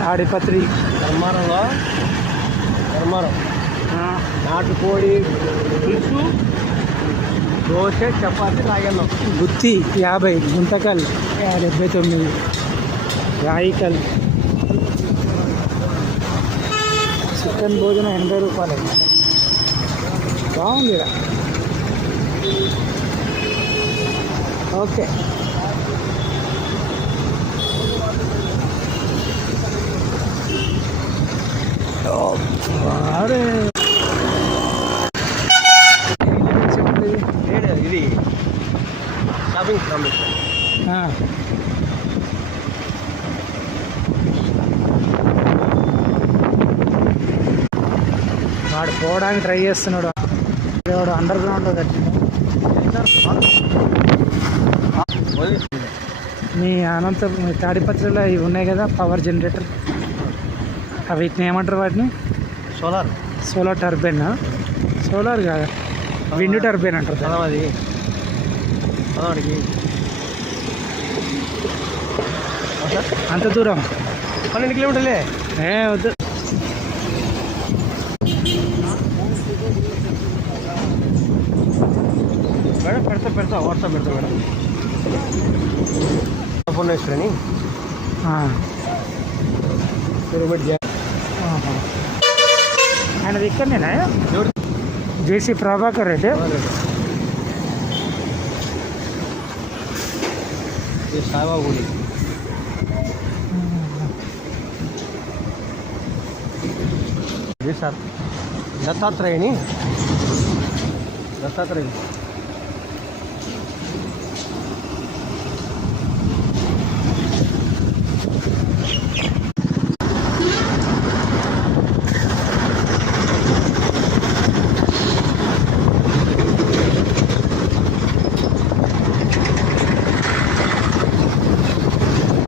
తాడిపత్రి ధర్మారంలో ధర్మారం నాటుకోడి పులుసు దోశ చపాతి రాగన్నాం. గుత్తి 50, గుంతకల్ 79, రాయికల్. చికెన్ భోజనం 80 రూపాయలు. బాగుంది. ఓకే. అరే ఇది షాపింగ్ కాంప్లెక్స్. వాడు పోవడానికి ట్రై చేస్తున్నాడు. వాడు అండర్ గ్రౌండ్లో కట్టిండు. మీ మీ తాడిపత్రిలో ఇవి ఉన్నాయి కదా పవర్ జనరేటర్, వీటిని ఏమంటారు? వాటిని సోలార్ టర్బైన్. సోలార్ కాదు, విండ్ టర్బైన్ అంటారు. అది అంత దూరం 12 కిలోమీటర్లే. వద్దు. మేడం పెడతా వాట్సాప్ పెడతా మేడం. ఫోన్ వేసుకుని ఆయనది ఇక్కడనేనా? జేసీ ప్రభాకర్ రెడ్డి. సాయిబాబా గుడి. సార్ దత్తాత్రేయ.